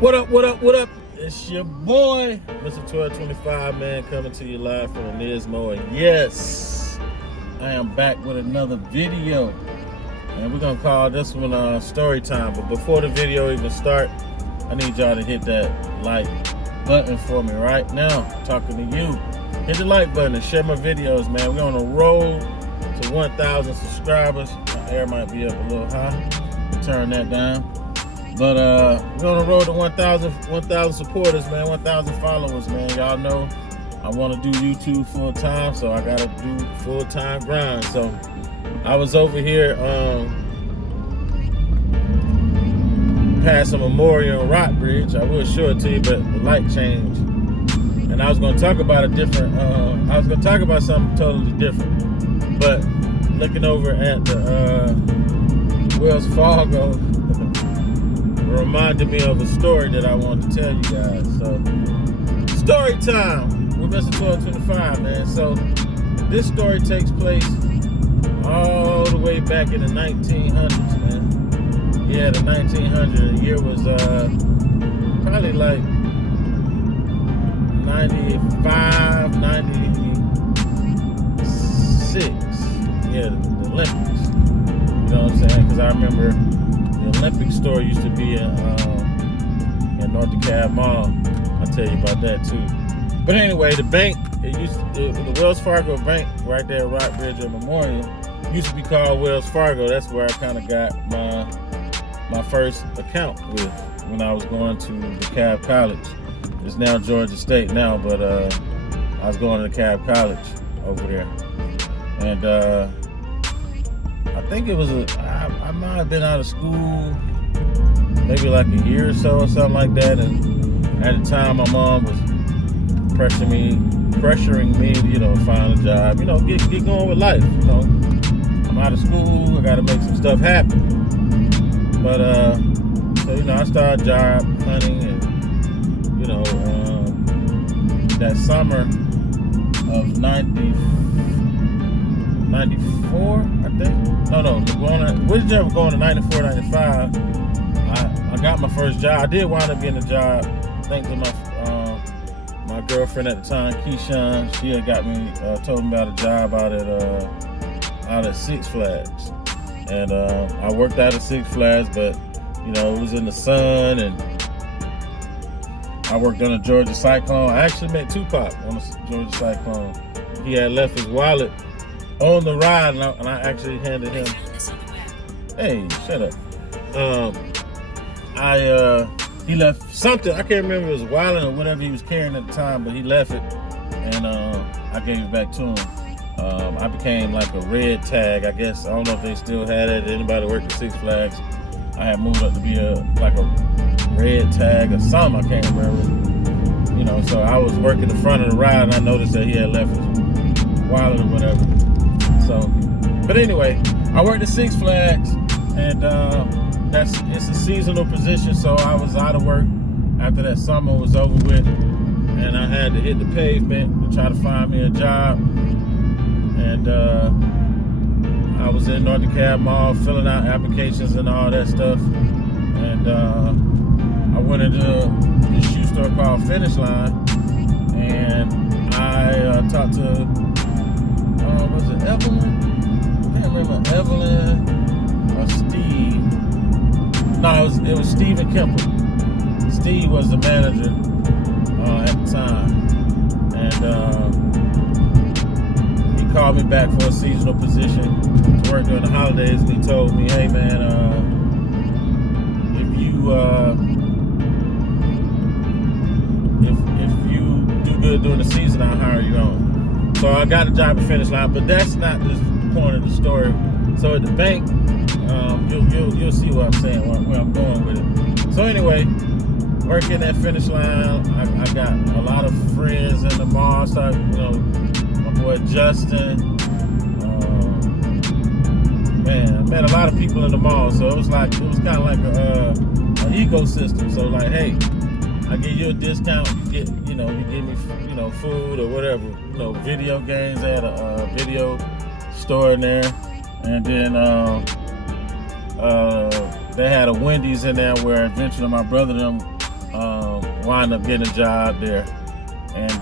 What up, what up, what up? It's your boy, Mr. 1225, man, coming to you live from Nismo. And yes, I am back with another video. And we're going to call this one story time. But before the video even start, I need y'all to hit that like button for me right now. Talking to you. Hit the like button and share my videos, man. We're on a roll to 1,000 subscribers. My air might be up a little high. Turn that down. But we're on the road to 1,000 supporters, man, 1,000 followers, man. Y'all know I want to do YouTube full time, so I gotta do full time grind. So I was over here past a Memorial and Rock Bridge. I will show it to you, but the light changed, and I was gonna talk about a different. I was gonna talk about something totally different, but looking over at the Wells Fargo. Reminded me of a story that I wanted to tell you guys. So, story time with Mr. 1225, man. So, this story takes place all the way back in the 1900s, man. Yeah, the 1900s. The year was probably like 95, 96. Yeah, the Olympics. You know what I'm saying? Because I remember the Olympic store used to be in North DeKalb Mall. I'll tell you about that too. But anyway, the bank, the Wells Fargo Bank right there at Rock Bridge and Memorial used to be called Wells Fargo. That's where I kind of got my first account with when I was going to DeKalb College. It's now Georgia State now, but I was going to DeKalb College over there. And I think it was I might have been out of school maybe like a year or so or something like that. And at the time, my mom was pressuring me, you know, find a job, you know, get going with life. You know, I'm out of school, I got to make some stuff happen. But so you know, I started job hunting, and you know, that summer of 94, I think. No, we just going to 94, 95. I got my first job. I did wind up getting a job thanks to my girlfriend at the time, Keyshawn. She had got me, told me about a job out at Six Flags. And I worked out at Six Flags, but you know, it was in the sun, and I worked on a Georgia Cyclone. I actually met Tupac on a Georgia Cyclone. He had left his wallet on the ride, and I actually handed him. Hey, shut up. He left something. I can't remember if it was wallet or whatever he was carrying at the time, but he left it, and I gave it back to him. I became like a red tag, I guess. I don't know if they still had it. Anybody worked at Six Flags? I had moved up to be like a red tag or something. I can't remember. You know, so I was working the front of the ride, and I noticed that he had left his wallet or whatever. So, but anyway, I worked at Six Flags, and it's a seasonal position, so I was out of work after that summer was over with, and I had to hit the pavement to try to find me a job. And I was in North DeKalb Mall filling out applications and all that stuff, and I went into this shoe store called Finish Line, and I talked to was it Evelyn? I can't remember, Evelyn or Steve. No, it was Steve and Kemper. Steve was the manager at the time, and he called me back for a seasonal position to work during the holidays, and he told me, "Hey man, if you do good during the season, I'll hire you on." So I got a job at Finish Line, but that's not the point of the story. So at the bank, you'll see what I'm saying, where I'm going with it. So anyway, working at Finish Line, I got a lot of friends in the mall. I started, you know, my boy Justin. Man, I met a lot of people in the mall. So it was kind of like an ecosystem. So like, hey, I give you a discount. You give me, food or whatever. You know, video games. They had a video store in there, and then they had a Wendy's in there where eventually my brother and them Wind up getting a job there. And,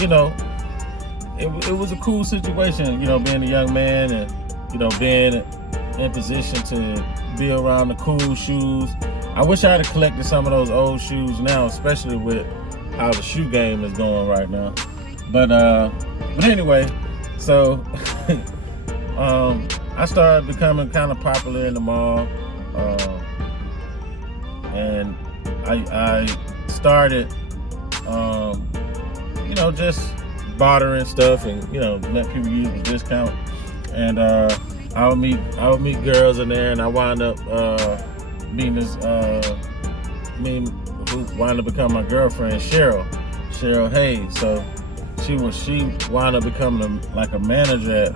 you know, it was a cool situation, you know, being a young man and, you know, being in position to be around the cool shoes. I wish I had collected some of those old shoes now, especially with how the shoe game is going right now. But anyway, so I started becoming kind of popular in the mall, and I started, you know, just bartering stuff and, you know, let people use the discount. And I would meet girls in there, and I wound up meeting this who wound up becoming my girlfriend, Cheryl Hayes. So she wound up becoming like a manager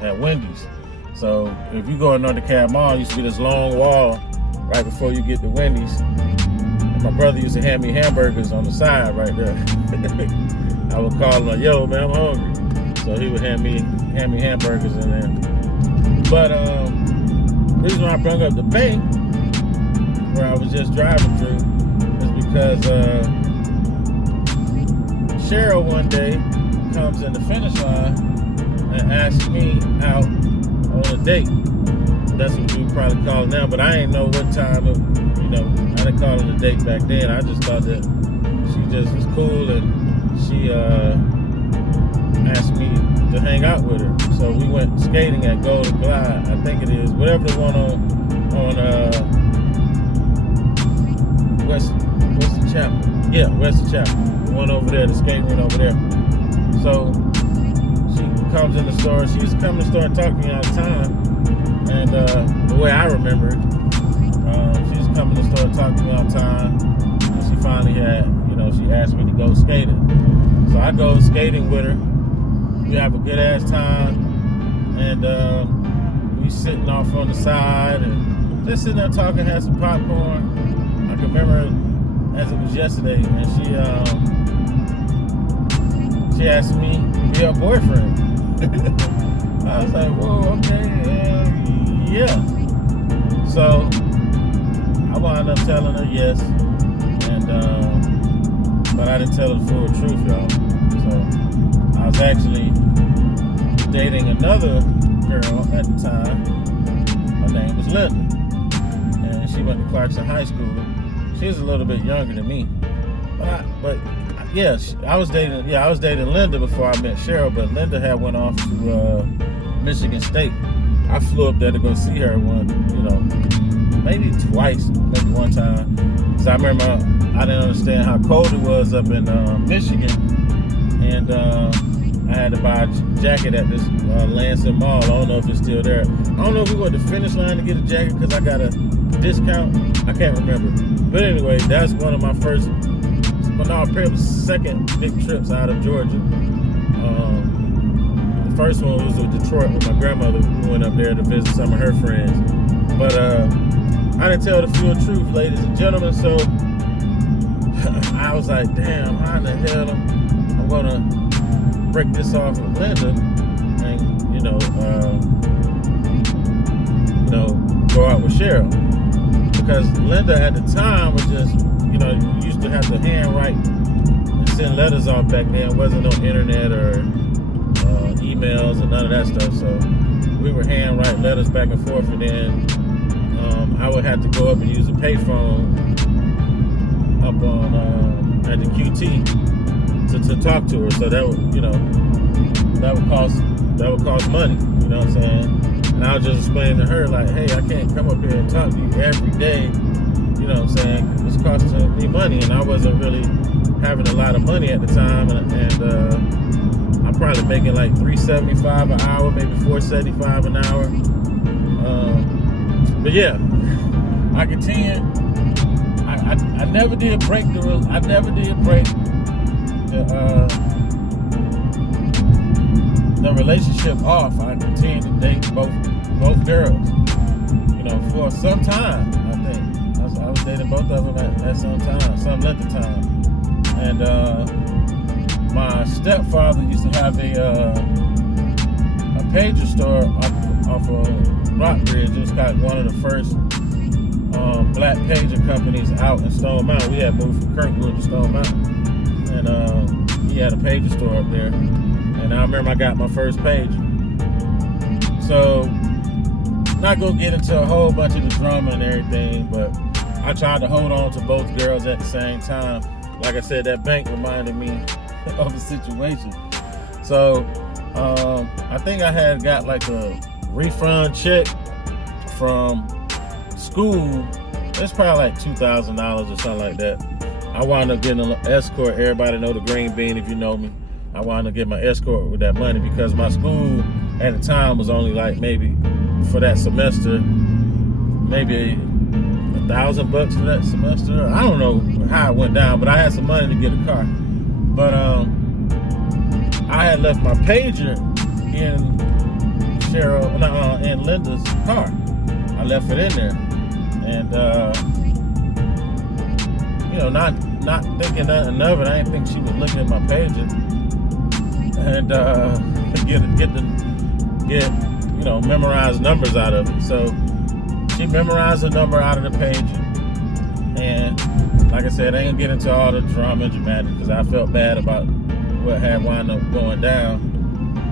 at Wendy's. So if you go in North DeKalb Mall, used to be this long wall right before you get to Wendy's. And my brother used to hand me hamburgers on the side right there. I would call him like, "Yo, man, I'm hungry." So he would hand me hamburgers in there. But the reason why I brought up the bank, where I was just driving through, is because Cheryl one day comes in the finish line and asks me out on a date. That's what we probably call it now, but I didn't know what time it, you know, I didn't call it a date back then. I just thought that she just was cool, and she asked me to hang out with her. So we went skating at Golden Glide, I think it is, whatever the one on Western Chapel. Yeah, Western Chapel. The one over there, the skate rink over there. So she comes in the store. She used to come in the store and talk to me all the time. And the way I remember it, she used to come in the store and talk to me all the time. And she finally had, you know, she asked me to go skating. So I go skating with her. We have a good ass time. And we sitting off on the side and just sitting there talking, had some popcorn. I can remember as it was yesterday, and she asked me to be her boyfriend. I was like, whoa, okay, yeah. So I wound up telling her yes, and but I didn't tell her the full truth, y'all. So I was actually dating another girl at the time. Her name was Linda, and she went to Clarkson High School. She was a little bit younger than me, but yeah, I was dating Linda before I met Cheryl. But Linda had went off to Michigan State. I flew up there to go see her maybe twice, maybe one time. Cause I remember I didn't understand how cold it was up in Michigan, and I had to buy a jacket at this Lansing Mall. I don't know if it's still there. I don't know if we went to Finish Line to get a jacket because I got a discount. I can't remember. But anyway, that's one of my first, probably second big trips out of Georgia. The first one was with Detroit with my grandmother. We went up there to visit some of her friends. But I didn't tell the full truth, ladies and gentlemen. So I was like, damn, how in the hell I'm gonna break this off with Linda and go out with Cheryl, because Linda at the time was just, you used to have to handwrite and send letters off back then. It wasn't no internet or emails and none of that stuff. So we would handwrite letters back and forth, and then I would have to go up and use a payphone up on at the QT to talk to her. So that would cost money. You know what I'm saying? And I was just explaining to her, like, hey, I can't come up here and talk to you every day. You know what I'm saying? It's costing me money, and I wasn't really having a lot of money at the time, and I'm probably making like $3.75 an hour, maybe $4.75 an hour. But yeah, I continued. I never did break the relationship off. I continued to date both girls, for some time. I think I was dating both of them at some length of time. And my stepfather used to have a pager store off of Rockbridge. It was kind of one of the first black pager companies out in Stone Mountain. We had moved from Kirkwood to Stone Mountain, and he had a pager store up there. And I remember I got my first pager. So, not gonna get into a whole bunch of the drama and everything, but I tried to hold on to both girls at the same time. Like I said, that bank reminded me of the situation. So, I think I had got like a refund check from school. It's probably like $2,000 or something like that. I wound up getting an escort. Everybody know the green bean if you know me. I wound up getting my escort with that money because my school at the time was only like maybe for that semester, maybe $1,000 for that semester. I don't know how it went down, but I had some money to get a car. But I had left my pager in in Linda's car. I left it in there, and not thinking nothing of it. I didn't think she was looking at my pager and get memorize numbers out of it. So she memorized the number out of the pager, and like I said, I ain't get into all the drama and dramatic because I felt bad about what had wound up going down.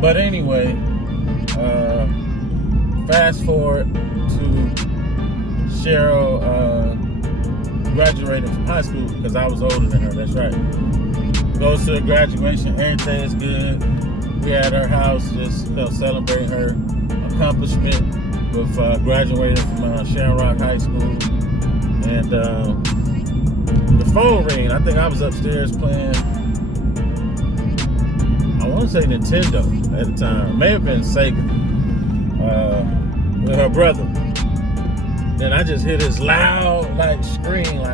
But anyway, fast forward to Cheryl graduated from high school because I was older than her. That's right. Goes to a graduation, everything is good. We at her house just celebrating her accomplishment with graduating from Shamrock High School. And the phone rang. I think I was upstairs playing, I want to say Nintendo at the time. May have been Sega with her brother. Then I just hear this loud scream oh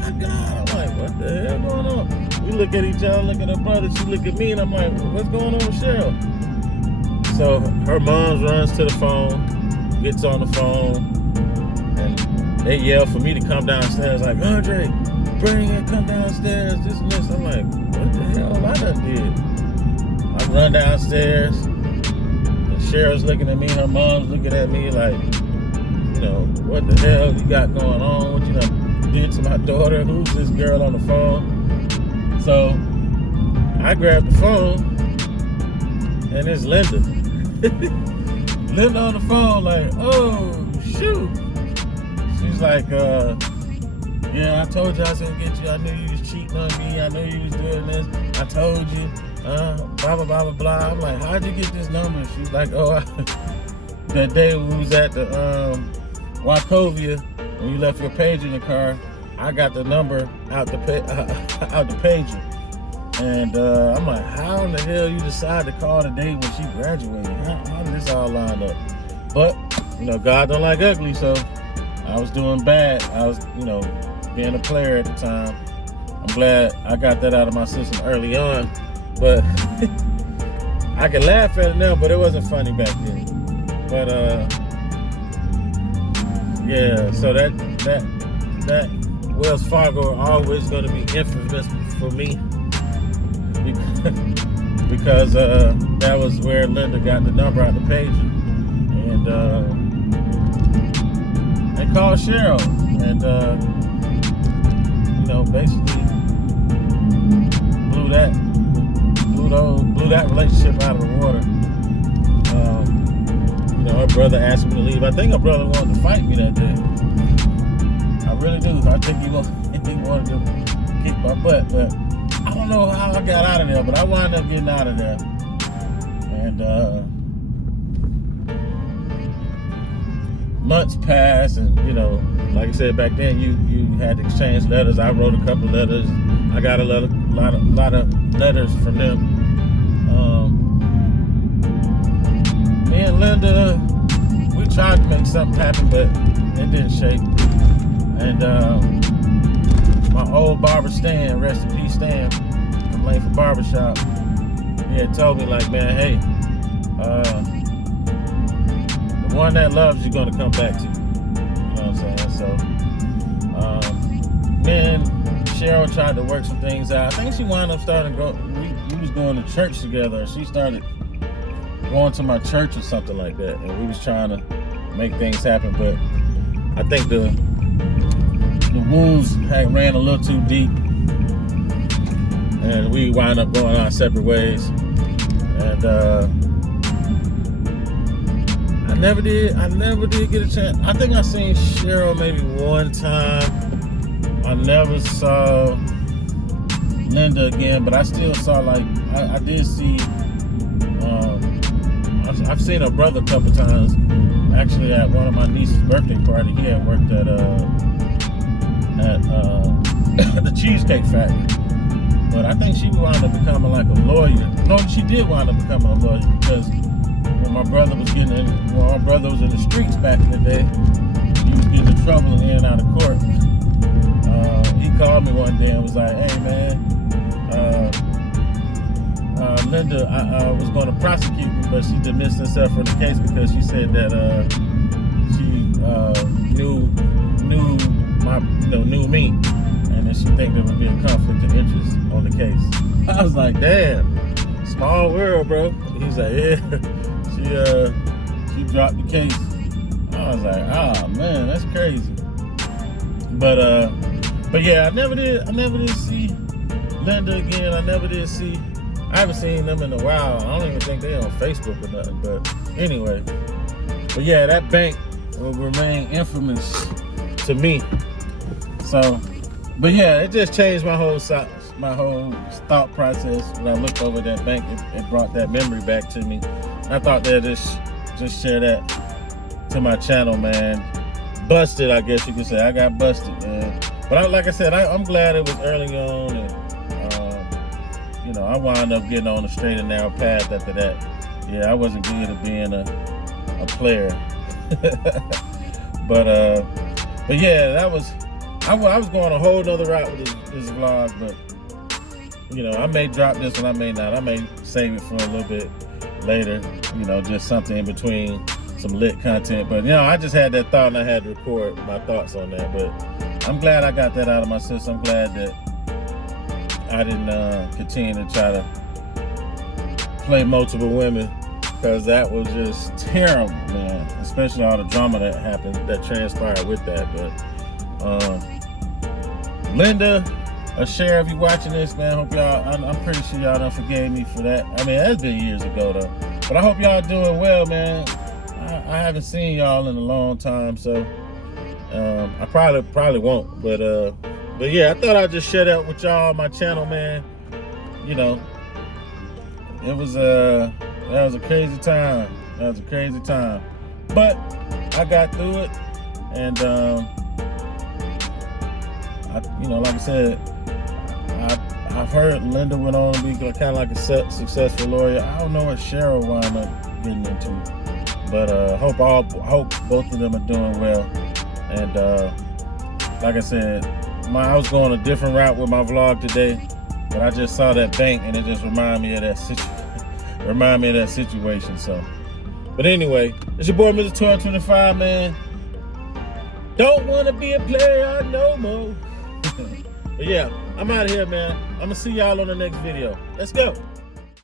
my God. I'm like, what the hell going on? We look at each other, look at her brother, she look at me, and I'm like, what's going on with Cheryl? So her mom runs to the phone, gets on the phone, and they yell for me to come downstairs like, Andre, bring it, come downstairs, this and this. I'm like, what the hell I done did? I run downstairs, and Cheryl's looking at me, her mom's looking at me like, what the hell you got going on? What you done did to my daughter? Who's this girl on the phone? So I grabbed the phone, and it's Linda. Linda on the phone like, oh, shoot. She's like, yeah, I told you I was going to get you. I knew you was cheating on me. I knew you was doing this. I told you, blah, blah, blah, blah, blah. I'm like, how'd you get this number? She's like, oh, that day we was at the Wachovia, when you left your page in the car, I got the number out the pager. And I'm like, how in the hell you decide to call the day when she graduated? How did this all line up? But, God don't like ugly, so I was doing bad. I was, being a player at the time. I'm glad I got that out of my system early on. But I can laugh at it now, but it wasn't funny back then. But yeah, so that Wells Fargo are always going to be infamous for me because that was where Linda got the number out the page, and they called Cheryl, and basically blew that relationship out of the water. Her brother asked me to leave. I think her brother wanted to fight me that day. I really do. I think he wanted to kick my butt, but I don't know how I got out of there, but I wound up getting out of there. And months passed, and like I said, back then you had to exchange letters. I wrote a couple letters. I got a lot of letters from them. Me and Linda, we tried to make something happen, but it didn't shake. And my old barber Stan, rest in peace Stan, from Langford Barbershop, he had told me like, man, hey, the one that loves you gonna come back to you. You know what I'm saying? So me and Cheryl tried to work some things out. I think she wound up starting to go, we was going to church together. She started going to my church or something like that, and we was trying to make things happen, but I think the wounds had ran a little too deep, and we wound up going our separate ways. And I never did get a chance. I think I seen Cheryl maybe one time. I never saw Linda again, but I still saw, like, I did see, I've seen her brother a couple times. Actually, at one of my niece's birthday party, he had worked at the Cheesecake Factory. But I think she wound up becoming like a lawyer. No, she did wind up becoming a lawyer, because when my brother was in the streets back in the day, he was getting in trouble and in and out of court. He called me one day and was like, "Hey man, Linda was going to prosecute me, but she dismissed herself from the case because she said that she knew me, and then she think there would be a conflict of interest on the case." I was like, "Damn, small world, bro." He's like, "Yeah, she dropped the case." I was like, "Ah, man, that's crazy." But yeah, I never did see Linda again. I haven't seen them in a while. I don't even think they're on Facebook or nothing. But anyway, but yeah, that bank will remain infamous to me. So, but yeah, it just changed my whole thought process when I looked over that bank. It brought that memory back to me. I thought that just share that to my channel, man. Busted, I guess you could say. I got busted, man. But like I said, I'm glad it was early on, and I wound up getting on a straight and narrow path after that. Yeah, I wasn't good at being a player. but yeah, I was going a whole nother route with this vlog, but I may drop this one, I may not. I may save it for a little bit later, just something in between some lit content. But I just had that thought and I had to record my thoughts on that. But I'm glad I got that out of my system. I'm glad that I didn't continue to try to play multiple women, because that was just terrible, man. Especially all the drama that happened, that transpired with that. But Linda, or Cheryl, if you watching this, man, hope y'all, I'm pretty sure y'all done forgave me for that. I mean, that's been years ago though. But I hope y'all doing well, man. I haven't seen y'all in a long time, so I probably won't. But yeah, I thought I'd just share that with y'all on my channel, man. It was that was a crazy time. But I got through it, and like I said, I've heard Linda went on to be kind of like a successful lawyer. I don't know what Cheryl wound up getting into, but I hope both of them are doing well. And like I said, I was going a different route with my vlog today, but I just saw that bank and it just reminded me of that situation. So, but anyway, it's your boy Mr. 1225, man. Don't want to be a player no more. But yeah, I'm out of here, man. I'm gonna see y'all on the next video. Let's go.